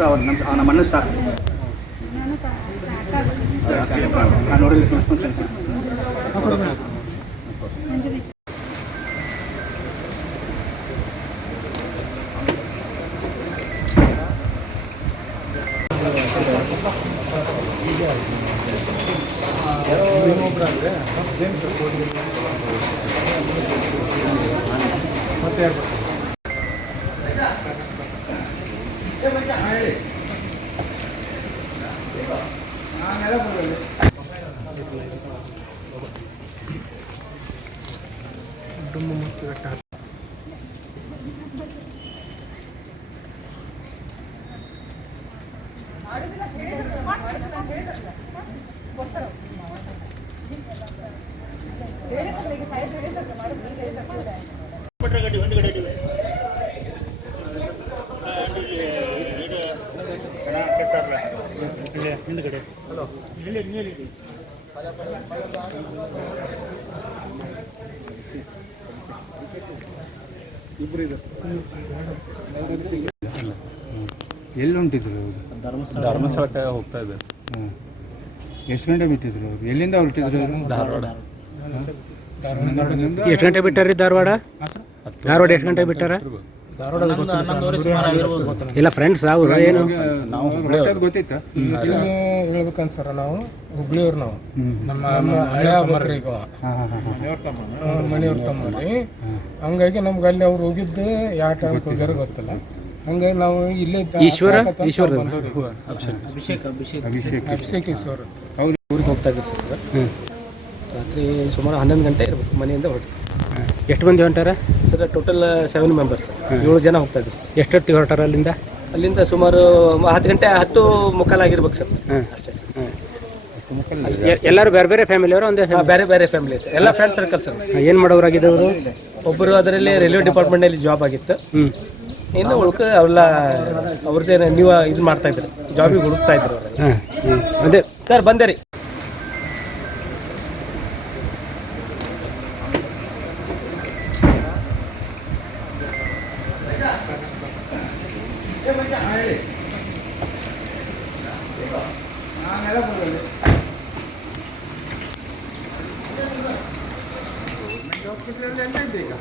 ನೋಡಿದ್ರೆ ಅವ್ರು ನಮ್ಮ ಅಣ್ಣ ಸ್ಟಾಫ್ ನೋಡಿದ್ರೆ ಮತ್ತೆ ಹಿಂದ್ಗಡೆ ಹಲೋ ಇಬ್ಬರು ಇದೆ ಎಲ್ಲಿ ಹೊಂಟಿದ್ರು ಧರ್ಮಸ್ಥಳಕ್ಕೆ ಹೋಗ್ತಾ ಇದೆ. ಎಷ್ಟು ಗಂಟೆ ಬಿಟ್ಟಿದ್ರು ಅವರು? ಎಲ್ಲಿಂದ ಹೊರಟಿದ್ರು? ಧಾರವಾಡ. ಎಷ್ಟು ಗಂಟೆ ಬಿಟ್ಟಾರಿ ಧಾರವಾಡ? ಎಷ್ಟು ಗಂಟೆ ಬಿಟ್ಟಾರ? ಇಲ್ಲ ಫ್ರೆಂಡ್ಸ್ ಅವರು ಏನು ಗೊತ್ತಿತ್ತು ಹೇಳ್ಬೇಕನ್ಸರ ನಾವು ಹುಬ್ಳಿಯವ್ರು ನಾವು ನಮ್ಮ ಹಳೆ ಆಗ್ಬೇಕ್ರಿ ಈಗ ಮನೆಯವ್ರ ತಮ್ಮರಿ. ಹಂಗಾಗಿ ನಮ್ಗೆ ಅಲ್ಲಿ ಅವ್ರು ಹೋಗಿದ್ದು ಯಾವ ಟೈಮ್ಗೆ ಹೋಗ್ಯಾರ ಗೊತ್ತಿಲ್ಲ. ಹಂಗಾಗಿ ನಾವು ಇಲ್ಲೇ ಅಭಿಷೇಕ್ ಈಶ್ವರ ಅವ್ರು ಊರಿಗೆ ಹೋಗ್ತಾ ಇದ್ದೆ ಸರ್. ರಾತ್ರಿ ಸುಮಾರು 11 ಗಂಟೆ ಇರ್ಬೇಕು ಮನೆಯಿಂದ ಹೊರಟು. ಎಷ್ಟು ಮಂದಿ ಹೊಂಟಾರ ಸರ್? ಟೋಟಲ್ 7 ಮೆಂಬರ್ಸ್, 7 ಜನ ಹೋಗ್ತಾ ಇದ್ದೀವಿ ಸರ್. ಎಷ್ಟೊತ್ತಿಗೆ ಹೊರಟಾರ ಅಲ್ಲಿಂದ? ಅಲ್ಲಿಂದ ಸುಮಾರು 10 ಗಂಟೆ 10 ಮುಕ್ಕಾಲು ಆಗಿರ್ಬೇಕು ಸರ್. ಅಷ್ಟೇ ಸರ್. ಎಲ್ಲರೂ ಬೇರೆ ಬೇರೆ ಫ್ಯಾಮಿಲಿಯವರು? ಒಂದೇ ಬೇರೆ ಬೇರೆ ಫ್ಯಾಮಿಲಿ ಸರ್, ಎಲ್ಲ ಫ್ರೆಂಡ್ ಸರ್ಕಲ್ ಸರ್. ಏನು ಮಾಡೋರಾಗಿದ್ದವರು? ಒಬ್ಬರು ಅದರಲ್ಲಿ ರೈಲ್ವೆ ಡಿಪಾರ್ಟ್ಮೆಂಟಲ್ಲಿ ಜಾಬ್ ಆಗಿತ್ತು. ಇನ್ನು ಉಳ್ಕ ಅವೆಲ್ಲ ಅವ್ರದ್ದೇ ನೀವು ಇದು ಮಾಡ್ತಾ ಇದ್ರಿ, ಜಾಬಿಗೆ ಹುಡುಕ್ತಾ ಇದ್ರು ಅವರು. ಅದೇ ಸರ್ ಬಂದೆ ರೀ. ಈಗ